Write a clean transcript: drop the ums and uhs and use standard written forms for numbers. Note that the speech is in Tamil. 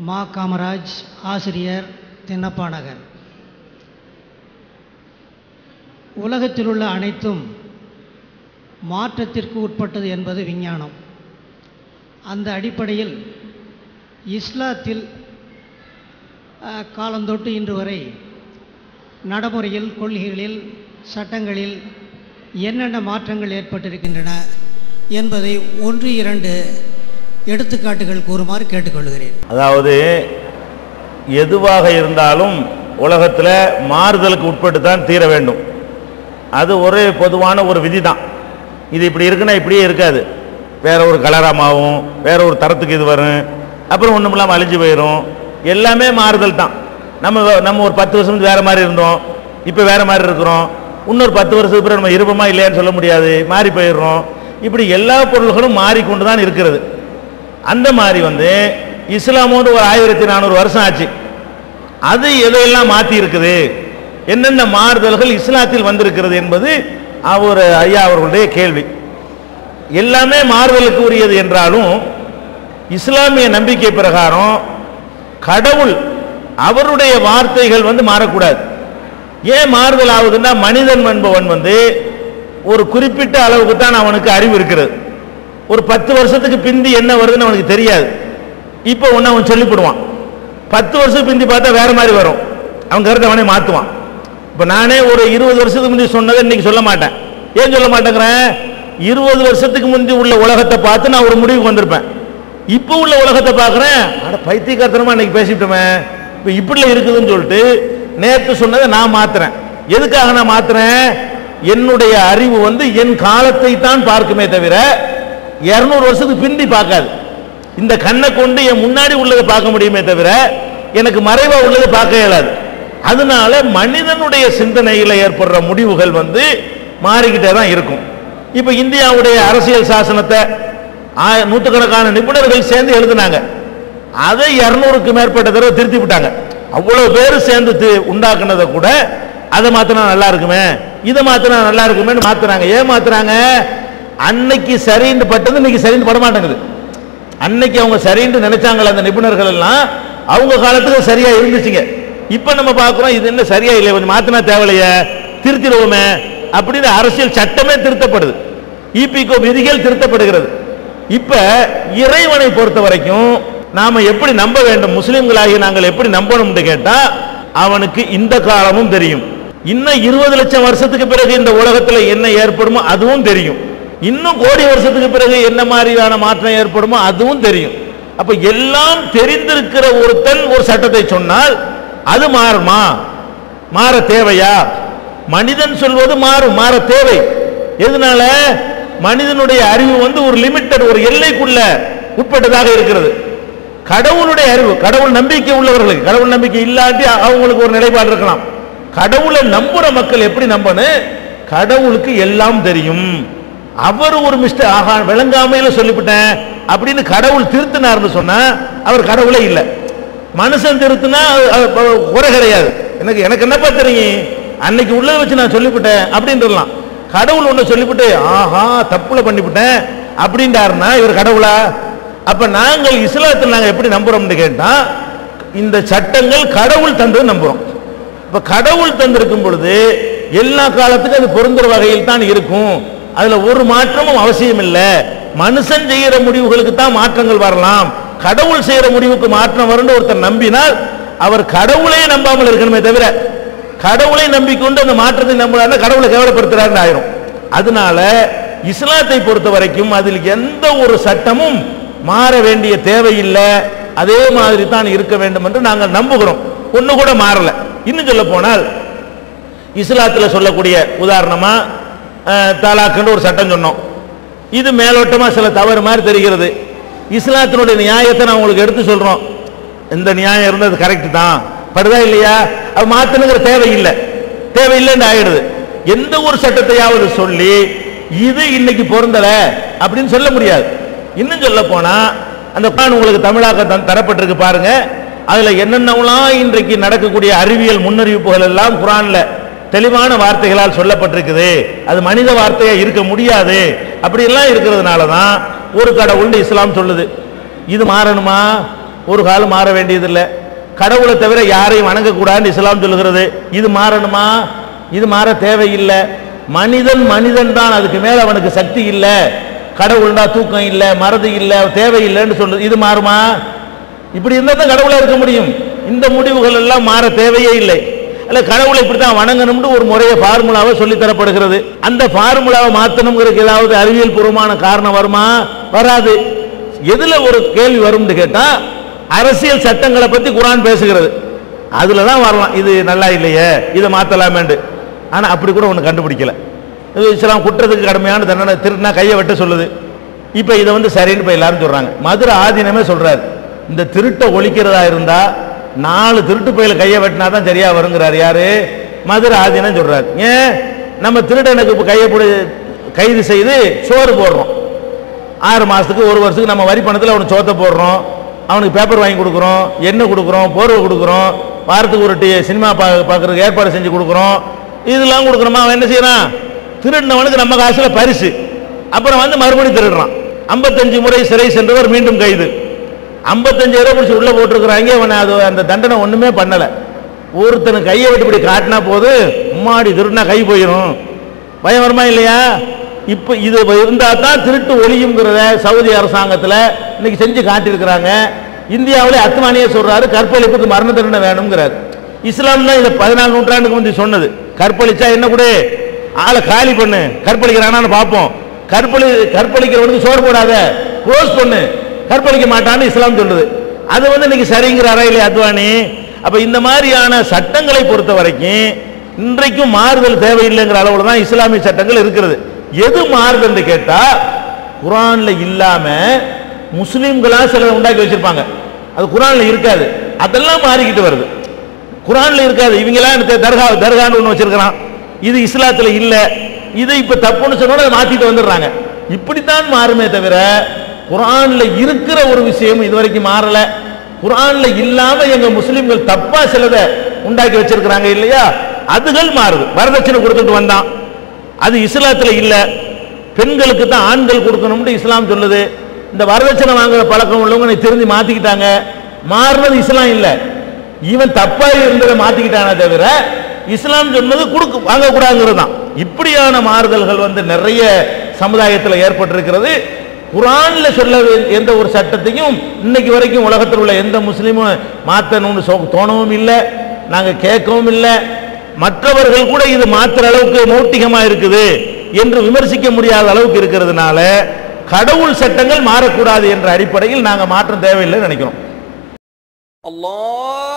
மா காமராஜ், ஆசிரியர், தென்னப்பா நகர். உலகத்தில் உள்ள அனைத்தும் மாற்றத்திற்கு உட்பட்டது என்பது விஞ்ஞானம். அந்த அடிப்படையில் இஸ்லாத்தில் காலந்தொட்டு இன்று வரை நடைமுறையில், கொள்கைகளில், சட்டங்களில் என்னென்ன மாற்றங்கள் ஏற்பட்டிருக்கின்றன என்பதை 1-2 எடுத்துக்காட்டுகள் கூறுமாறு கேட்டுக்கொள்கிறேன். அதாவது எதுவாக இருந்தாலும் உலகத்தில் மாறுதலுக்கு உட்பட்டு தான் தீர வேண்டும். அது ஒரு பொதுவான ஒரு விதி தான். இது இப்படி இருக்குன்னா இப்படியே இருக்காது, வேற ஒரு கலராமாவும் வேற ஒரு தரத்துக்கு இது வரும், அப்புறம் ஒன்றும் இல்லாமல் அழிஞ்சு போயிடும். எல்லாமே மாறுதல் தான். நம்ம ஒரு 10 வருஷம் வேற மாதிரி இருந்தோம், இப்போ வேற மாதிரி இருக்கிறோம். இன்னொரு 10 வருஷத்துக்கு பிறகு நம்ம இருப்போமா இல்லையான்னு சொல்ல முடியாது, மாறி போயிடுறோம். இப்படி எல்லா பொருள்களும் மாறிக்கொண்டு தான் இருக்கிறது. அந்த மாதிரி இஸ்லாமோடு ஒரு 1400 வருஷம் ஆச்சு. அது எதையெல்லாம் மாற்றி இருக்குது, என்னென்ன மாறுதல்கள் இஸ்லாத்தில் வந்திருக்கிறது என்பது ஐயா அவர்களுடைய கேள்வி. எல்லாமே மாறுதலுக்கு உரியது என்றாலும் இஸ்லாமிய நம்பிக்கை பிரகாரம் கடவுள் அவருடைய வார்த்தைகள் மாறக்கூடாது. ஏன் மாறுதல் ஆகுதுன்னா, மனிதன் என்பவன் ஒரு குறிப்பிட்ட அளவுக்கு தான் அவனுக்கு அறிவு இருக்கிறது. ஒரு 10 வருஷத்துக்கு பிந்தி என்ன வருதுன்னு அவனுக்கு தெரியாது. இப்போ ஒன்று அவன் சொல்லிவிடுவான். 10 வருஷம் பிந்தி பார்த்தா வேற மாதிரி வரும், அவன் கருத்தை அவனே மாற்றுவான். இப்போ நானே ஒரு 20 வருஷத்துக்கு முந்தி சொன்னதை இன்னைக்கு சொல்ல மாட்டேன். ஏன் சொல்ல மாட்டேங்கிறேன்? 20 வருஷத்துக்கு முந்தி உள்ள உலகத்தை பார்த்து நான் ஒரு முடிவுக்கு வந்திருப்பேன். இப்போ உள்ள உலகத்தை பார்க்குறேன், அட பைத்தியக்காரத்தனமா இன்னைக்கு பேசிவிட்டோமே, இப்போ இப்படி இருக்குதுன்னு சொல்லிட்டு நேற்று சொன்னதை நான் மாத்துறேன். எதுக்காக நான் மாத்துறேன்? என்னுடைய அறிவு என் காலத்தை தான் பார்க்குமே தவிர 200 வருஷத்துக்கு பிந்தி பார்க்காது. இந்த கண்ணை கொண்டு என் முன்னாடி உள்ளதை பார்க்க முடியுமே தவிர எனக்கு மறைவா உள்ளதை பார்க்க இயலாது. அதனால மனிதனுடைய சிந்தனையில் ஏற்படுற முடிவுகள் மாறிக்கிட்டே தான் இருக்கும். இப்போ இந்தியாவுடைய அரசியல் சாசனத்தை நூற்றுக்கணக்கான நிபுணர்கள் சேர்ந்து எழுதினாங்க. அதை 200க்கு மேற்பட்ட தடவை திருத்தி விட்டாங்க. அவ்வளவு பேர் சேர்ந்து உண்டாக்குனதை கூட அதை மாத்தினா நல்லா இருக்குமே, இதை மாத்தினா நல்லா இருக்குமே மாத்துறாங்க. ஏன் மாத்துறாங்க? அன்னைக்கு சரின்னு பட்டது இன்னைக்கு சரின்னு பட மாட்டேங்குது. அன்னைக்கு அவங்க சரின்னு நினைச்சாங்களே அந்த நிபுணர்கள் எல்லாம், அவங்க காலத்துக்கு சரியா இருந்துச்சுங்க. இப்ப நம்ம பார்க்கிறோம், இது என்ன சரியா இல்லை, கொஞ்சம் மாத்தினா தேவையில்லையே, திருத்திடுவோமே அப்படின்னு அரசியல் சட்டமே திருத்தப்படுது, இபிகோ விதிகள் திருத்தப்படுகிறது. இப்ப இறைவனை பொறுத்த வரைக்கும் நாம எப்படி நம்ப வேண்டும், முஸ்லிம்களாகி நாங்கள் எப்படி நம்பணும்னு கேட்டா, அவனுக்கு இந்த காலமும் தெரியும், இன்னும் 20 லட்சம் வருஷத்துக்கு பிறகு இந்த உலகத்தில் என்ன ஏற்படுமோ அதுவும் தெரியும், இன்னும் கோடி வருஷத்துக்கு பிறகு என்ன மாதிரியான மாற்றம் ஏற்படுமோ அதுவும் தெரியும். அப்ப எல்லாம் தெரிந்திருக்கிற ஒருத்தன் ஒரு சட்டத்தை சொன்னால் அது மாறுமா? மாற தேவையா? மனிதன் சொல்வது மாறும், மாற தேவை. எதனால? மனிதனுடைய அறிவு ஒரு லிமிட்டட், ஒரு எல்லைக்குள்ள உட்பட்டதாக இருக்கிறது. கடவுளுடைய அறிவு, கடவுள் நம்பிக்கை உள்ளவர்களுக்கு, கடவுள் நம்பிக்கை இல்லாட்டி அவங்களுக்கு ஒரு நிலைப்பாடு இருக்கலாம். கடவுளை நம்புற மக்கள் எப்படி நம்பணும்? கடவுளுக்கு எல்லாம் தெரியும். அவர் ஒரு மிஸ்டேக் ஆகா விளங்காமையில சொல்லிவிட்டேன் அப்படின்னு கடவுள் திருத்தினார்னு சொன்னா அவர் கடவுளே இல்லை. மனுஷன் திருத்தினா குறை கிடையாது. எனக்கு என்னப்பா தெரியும், அன்னைக்கு உள்ளதை வச்சு நான் சொல்லிவிட்டேன் அப்படின்றலாம். கடவுள் ஒன்று சொல்லிவிட்டு ஆஹா தப்புல பண்ணிவிட்டேன் அப்படின்றாருன்னா இவர் கடவுளா? அப்ப நாங்கள் இஸ்லாத்தில் நாங்கள் எப்படி நம்புறோம்னு கேட்டா, இந்த சட்டங்கள் கடவுள் தந்தது நம்புறோம். இப்ப கடவுள் தந்திருக்கும் பொழுது எல்லா காலத்துக்கும் அது பொருந்துற வகையில் தான் இருக்கும். அதுல ஒரு மாற்றமும் அவசியம் இல்லை. மனுஷன் செய்யற முடிவுகளுக்கு தான் மாற்றங்கள் வரலாம், கடவுள் செய்யற முடிவுக்கு மாற்றம் வரும்னு ஒருத்தர் நம்பினால் அவர் கடவுளே நம்பாமல் இருக்கணுமே தவிர, கடவுளை நம்பிக்கொண்டு அந்த மாற்றத்தை நம்புறாருன்னா கடவுளை கேவலப்படுத்துறாரு ஆயிரும். அதனால இஸ்லாத்தை பொறுத்த வரைக்கும் அதில் எந்த ஒரு சட்டமும் மாற வேண்டிய தேவையில்லை, அதே மாதிரி தான் இருக்க வேண்டும் என்று நாங்கள் நம்புகிறோம். ஒண்ணு கூட மாறல. இன்னும் சொல்ல போனால் இஸ்லாத்தில் சொல்லக்கூடிய உதாரணமா தலாக்குன்னு ஒரு சட்டம் சொன்னோம். இது மேலோட்டமா சில தவறு மாதிரி தெரிகிறது. இஸ்லாத்தினுடைய நியாயத்தை நான் உங்களுக்கு எடுத்து சொல்றோம். இந்த நியாயம் இருந்தது கரெக்ட் தான், படுதா இல்லையா? அது மாத்தணுங்கிற தேவையில்லை, தேவையில்லைன்னு ஆயிடுது. எந்த ஒரு சட்டத்தையாவது சொல்லி இது இன்னைக்கு பொருந்தல அப்படின்னு சொல்ல முடியாது. இன்னும் சொல்ல போனா அந்த குர்ஆன் உங்களுக்கு தமிழாக்க தரப்பட்டிருக்கு பாருங்க. அதுல என்னென்னலாம் இன்றைக்கு நடக்கக்கூடிய அறிவியல் முன்னறிவிப்புகள் எல்லாம் குர்ஆன்ல தெளிவான வார்த்தைகளால் சொல்லப்பட்டிருக்குது. அது மனித வார்த்தையா இருக்க முடியாது. அப்படி எல்லாம் இருக்கிறதுனால தான் ஒரு கடவுள்னு இஸ்லாம் சொல்லுது. இது மாறணுமா? ஒரு காலம் மாற வேண்டியதில்லை. கடவுளை தவிர யாரையும் வணங்கக்கூடாதுன்னு இஸ்லாம் சொல்லுகிறது. இது மாறணுமா? இது மாற தேவையில்லை. மனிதன் தான், அதுக்கு மேல அவனுக்கு சக்தி இல்லை. கடவுள்னா தூக்கம் இல்லை, மறதி இல்லை, தேவையில்லைன்னு சொல்றது. இது மாறுமா? இப்படி இருந்தால் தான் கடவுளா இருக்க முடியும். இந்த முடிவுகள் எல்லாம் மாற தேவையே இல்லை. அல்ல, கடவுளை இப்படித்தான் வணங்கணும்னு ஒரு முறைய ஃபார்முலாவை சொல்லி தரப்படுகிறது. அந்த ஃபார்முலாவை மாற்றணுங்கிறதுக்கு ஏதாவது அறிவியல் பூர்வமான காரணம் வருமா? வராது. எதுல ஒரு கேள்வி வரும்னு கேட்டா, அரசியல் சட்டங்களை பத்தி குர்ஆன் பேசுகிறது. அதுல தான் வரலாம், இது நல்லா இல்லையே, இதை மாத்தலாமேண்டு. ஆனா அப்படி கூட ஒன்று கண்டுபிடிக்கல. இஸ்லாம் குற்றத்துக்கு கடுமையான தண்டனை, திருட்டுனா கையை வெட்ட சொல்லுது. இப்ப இதை சரின்னு இப்ப எல்லாரும் சொல்றாங்க. மதுரை ஆதீனமே சொல்றாரு, இந்த திருட்டை ஒழிக்கிறதா இருந்தா 4 திருட்டு பையில கையை வெட்டினா தான் சரியா வருங்கிறார். யாரு? மதுரை ஆதீனம் சொல்றாரு. ஏன்? நம்ம திருடனுக்கு இப்ப கைது செய்து சோறு போடுறோம். 6 மாசத்துக்கு 1 வருஷத்துக்கு நம்ம வரி பணத்தில் அவனுக்கு சோத்தை போடுறோம், அவனுக்கு பேப்பர் வாங்கி கொடுக்குறோம், எண்ணெய் கொடுக்குறோம், போர்வை கொடுக்குறோம், வாரத்துக்கு ஒரு சினிமா பார்க்கறதுக்கு ஏற்பாடு செஞ்சு கொடுக்குறோம். இதெல்லாம் கொடுக்குறோமா? அவன் என்ன செய்யறான்? திருடினவனுக்கு நம்ம காசுல பரிசு. அப்புறம் மறுபடியும் திருடுறான். 55 முறை சிறை சென்றவர் மீண்டும் கைது. 55,000 பிடிச்சி உள்ள போட்டிருக்கிறாங்க. அவனை அந்த தண்டனை ஒண்ணுமே பண்ணல. ஒருத்தனுக்கு கையை விட்டு இப்படி காட்டினா போது மும்மாடி திருடினா கை போயிடும். பயம் வருமா இல்லையா? இப்ப இது இருந்தா தான் திருட்டு ஒளியுங்கிறத சவுதி அரசாங்கத்தில் இன்னைக்கு செஞ்சு காட்டியிருக்கிறாங்க. இந்தியாவிலே அத்மானியே சொல்றாரு, கற்பழிப்புக்கு மரண தண்டனை வேணுங்கிறாரு. இஸ்லாம் தான் இதை 14 நூற்றாண்டுக்கு முந்தி சொன்னது. கற்பழிச்சா என்ன கூட ஆளை காலி பண்ணு, கற்பழிக்கிறானான்னு பார்ப்போம். கற்பழிக்கிறவனுக்கு சோறு போடாத, க்ளோஸ் பண்ணு, கற்பழிக்க மாட்டான்னு இஸ்லாம் சொல்லுது. அது இன்னைக்கு சரிங்கிறாரா இல்லையா அத்வானி? அப்ப இந்த மாதிரியான சட்டங்களை பொறுத்த வரைக்கும் இன்றைக்கும் மாறுதல் தேவையில்லைங்கிற அளவுல தான் இஸ்லாமிய சட்டங்கள் இருக்கிறது. எது மாறுதல் கேட்டா, குர்ஆன்ல இல்லாம முஸ்லிம்களா சிலர் உண்டாக்கி வச்சிருப்பாங்க, அது குர்ஆன்ல இருக்காது. அதெல்லாம் மாறிக்கிட்டு வருது. குர்ஆன்ல இருக்காது. இவங்கெல்லாம் தர்கான்னு ஒன்று வச்சிருக்கிறான், இது இஸ்லாத்துல இல்ல, இது இப்ப தப்புன்னு சொன்னா மாத்திட்டு வந்துடுறாங்க. இப்படித்தான் மாறுமே தவிர குர்ஆன்ல இருக்கிற ஒரு விஷயம் இதுவரைக்கும் மாறல. குர்ஆன்ல இல்லாம எங்க முஸ்லிம்கள் தப்பா சிலதை உண்டாக்கி வச்சிருக்கிறாங்க இல்லையா, அதுகள் மாறுது. வரதட்சணை கொடுத்துட்டு வந்தான், அது இஸ்லாத்துல இல்ல. பெண்களுக்கு தான் ஆண்கள் கொடுக்கணும்னு இஸ்லாம் சொல்லுது. இந்த வரதட்சணை வாங்குற பழக்கம் உள்ளவங்க திருந்தி மாத்திக்கிட்டாங்க. மாறுறது இஸ்லாம் இல்ல, இவன் தப்பா இருந்ததை மாத்திக்கிட்டானே தவிர இஸ்லாம் சொன்னது வாங்கக்கூடாதுங்கிறது தான். இப்படியான மாறுதல்கள் நிறைய சமுதாயத்தில் ஏற்பட்டிருக்கிறது. குர்ஆன்ல சொல்ல எந்த ஒரு சட்டத்தையும் இன்னைக்கு வரைக்கும் உலகத்தில் உள்ள எந்த முஸ்லீமும் மாற்றணும்னு தோணவும் இல்லை, நாங்கள் கேட்கவும் இல்லை. மற்றவர்கள் கூட இது மாற்றுற அளவுக்கு மௌட்டிகமா இருக்குது என்று விமர்சிக்க முடியாத அளவுக்கு இருக்கிறதுனால கடவுள் சட்டங்கள் மாறக்கூடாது என்ற அடிப்படையில் நாங்கள் மாற்றம் தேவையில்லைன்னு நினைக்கிறோம். அல்லாஹ்